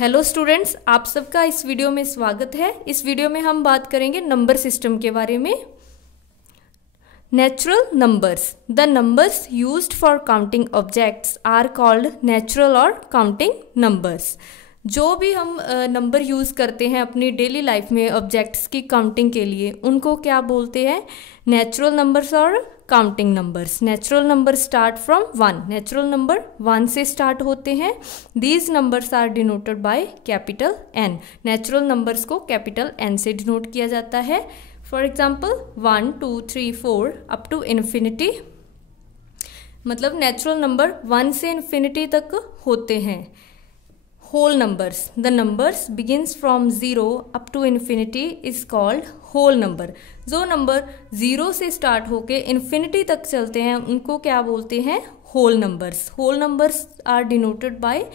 Hello students, आप सबका इस वीडियो में स्वागत है। इस वीडियो में हम बात करेंगे नंबर सिस्टम के बारे में। Natural numbers. The numbers used for counting objects are called natural और काउंटिंग नंबर्स। जो भी हम नंबर यूज़ करते हैं अपनी डेली लाइफ में ऑब्जेक्ट्स की काउंटिंग के लिए, उनको क्या बोलते हैं? नेचुरल नंबर्स और counting numbers. Natural number start from 1। Natural number 1 से स्टार्ट होते हैं। These numbers are denoted by capital N। Natural numbers को कैपिटल N से डिनोट किया जाता है। For example 1, 2, 3, 4 up to infinity. मतलब नेचुरल नंबर 1 से इन्फिनिटी तक होते हैं। Whole numbers. The numbers begins from 0 up to infinity is called whole number. जो नंबर 0 से स्टार्ट होके इन्फिनिटी तक चलते हैं उनको क्या बोलते हैं? Whole numbers. Whole numbers are denoted by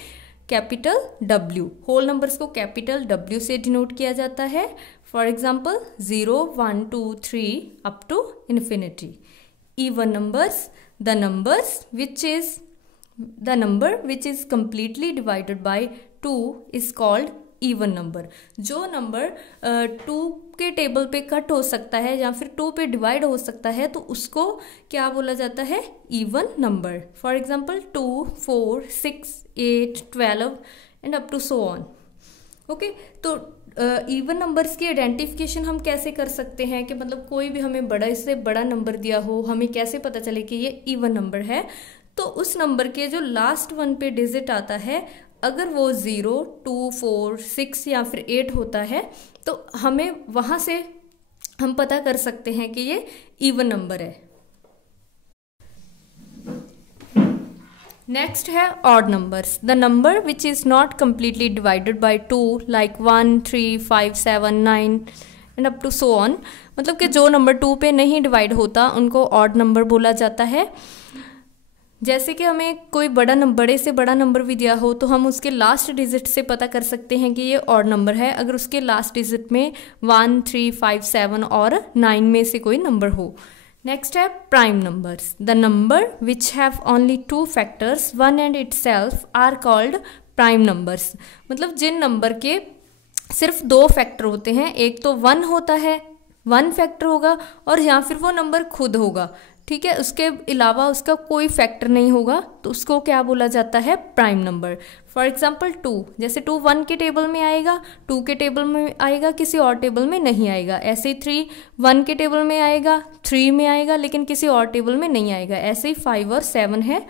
capital W। Whole numbers को कैपिटल W से डिनोट किया जाता है। For example 0, 1, 2, 3 up to infinity. Even numbers. The number which is completely divided by 2 is called even number। जो number 2 के table पे cut हो सकता है या फिर 2 पे डिवाइड हो सकता है तो उसको क्या बोला जाता है? Even number. For example 2, 4, 6, 8, 12 and up to so on. Okay, तो इवन नंबर्स की आइडेंटिफिकेशन हम कैसे कर सकते हैं कि मतलब कोई भी हमें बड़ा इससे बड़ा नंबर दिया हो, हमें कैसे पता चले कि ये इवन नंबर है? तो उस नंबर के जो लास्ट 1 पे डिजिट आता है, अगर वो 0, 2, 4, 6 या फिर 8 होता है तो हमें वहां से हम पता कर सकते हैं कि ये इवन नंबर है। नेक्स्ट है odd numbers. The number which is not completely divided by 2 like 1, 3, 5, 7, 9 and up to so on. मतलब कि जो नंबर 2 पे नहीं डिवाइड होता उनको ऑड नंबर बोला जाता है। जैसे कि हमें कोई बड़े से बड़ा नंबर भी दिया हो तो हम उसके लास्ट डिजिट से पता कर सकते हैं कि ये ऑड नंबर है, अगर उसके लास्ट डिजिट में 1, 3, 5, 7 और 9 में से कोई नंबर हो। नेक्स्ट है prime numbers. The number which have only 2 factors 1 and itself are called prime numbers. मतलब जिन नंबर के सिर्फ 2 फैक्टर होते हैं, एक तो 1 होता है, 1 फैक्टर होगा, और या फिर वो नंबर खुद होगा, ठीक है, उसके अलावा उसका कोई फैक्टर नहीं होगा, तो उसको क्या बोला जाता है? Prime number. फॉर एग्जाम्पल 2, जैसे 2 1 के टेबल में आएगा, 2 के टेबल में आएगा, किसी और टेबल में नहीं आएगा। ऐसे ही 3 1 के टेबल में आएगा, 3 में आएगा, लेकिन किसी और टेबल में नहीं आएगा। ऐसे ही 5 और 7 है।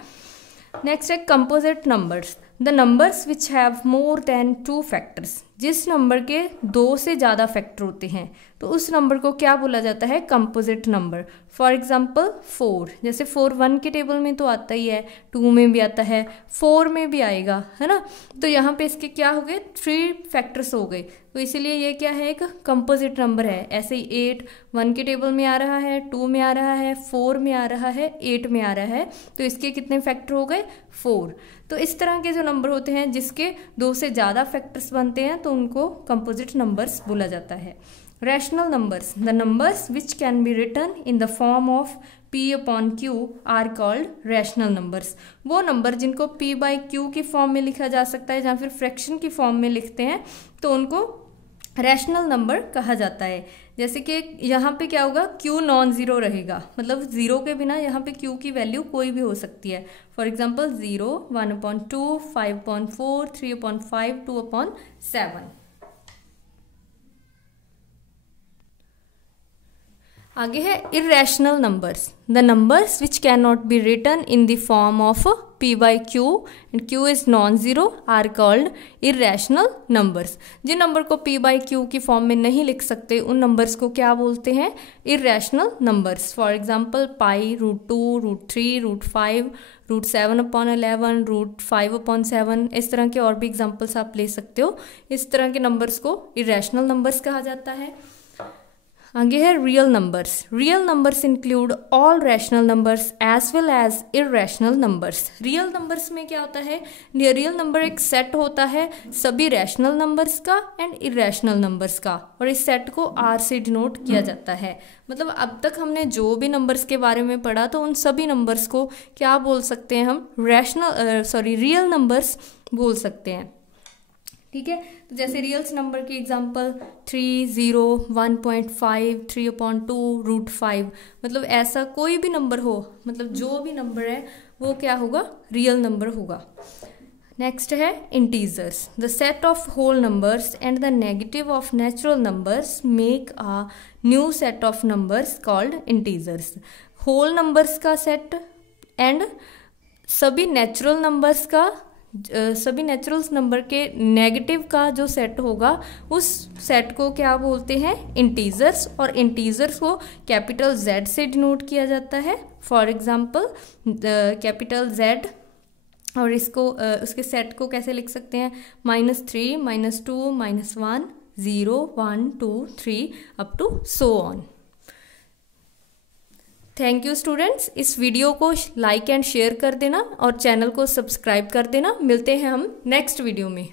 नेक्स्ट है composite numbers. The numbers which have more than 2 factors. जिस नंबर के 2 से ज़्यादा फैक्टर होते हैं तो उस नंबर को क्या बोला जाता है? Composite number. फॉर एग्जाम्पल 4, जैसे 4 1 के टेबल में तो आता ही है, 2 में भी आता है, 4 में भी आएगा, है ना। तो यहाँ पे इसके क्या हो गए? 3 फैक्टर्स हो गए, तो इसीलिए ये क्या है? एक कंपोजिट नंबर है। ऐसे ही 8 1 के टेबल में आ रहा है, 2 में आ रहा है, 4 में आ रहा है, 8 में आ रहा है, तो इसके कितने फैक्टर हो गए? 4। तो इस तरह के जो नंबर होते हैं जिसके 2 से ज़्यादा फैक्टर्स बनते हैं तो उनको कंपोजिट नंबर्स बोला जाता है। Rational numbers. The numbers which can be written in the form of P/Q are called rational numbers. वो नंबर जिनको P/Q की फॉर्म में लिखा जा सकता है या फिर फ्रैक्शन की फॉर्म में लिखते हैं तो उनको रैशनल नंबर कहा जाता है। जैसे कि यहाँ पे क्या होगा? Q नॉन ज़ीरो रहेगा, मतलब 0 के बिना यहाँ पे Q की वैल्यू कोई भी हो सकती है। For example 0, 1/2, 5/4, 3/5, 2/7। आगे है irrational numbers. The numbers which can not be written in the form of P/Q and Q is non zero are called irrational numbers. जिन नंबर को P/Q की फॉर्म में नहीं लिख सकते उन नंबर्स को क्या बोलते हैं? Irrational numbers. फॉर एग्जाम्पल पाई, √2, √3, √5, √7/11, √5/7, इस तरह के और भी एग्जाम्पल्स आप ले सकते हो। इस तरह के नंबर्स को इर्रेशनल नंबर्स कहा जाता है। आगे है real numbers. Real numbers include all rational numbers as well as irrational numbers. Real numbers में क्या होता है? रियल नंबर एक सेट होता है सभी रैशनल नंबर्स का एंड इर्रेशनल नंबर्स का, और इस सेट को R से डिनोट किया जाता है। मतलब अब तक हमने जो भी नंबर्स के बारे में पढ़ा तो उन सभी नंबर्स को क्या बोल सकते हैं हम? रियल नंबर्स बोल सकते हैं। ठीक है। तो जैसे रियल्स नंबर की एग्जांपल 3, 0, 1.5, 3/2, √5, मतलब ऐसा कोई भी नंबर हो, मतलब जो भी नंबर है वो क्या होगा, रियल नंबर होगा। नेक्स्ट है integers, the set of whole numbers and the negative of natural numbers make a new set of numbers called integers. Whole numbers का सेट एंड सभी नेचुरल नंबर्स का, सभी नेचुरल नंबर के negative का जो set होगा उस सेट को क्या बोलते हैं, इंटीजर्स। और इंटीजर्स को कैपिटल Z से डिनोट किया जाता है। फॉर एग्जांपल कैपिटल Z, और इसको उसके सेट को कैसे लिख सकते हैं, -3, -2, -1, 0, 1, 2, 3 up to so on. Thank you students, इस वीडियो को लाइक एंड शेयर कर देना और चैनल को सब्सक्राइब कर देना। मिलते हैं हम नेक्स्ट वीडियो में।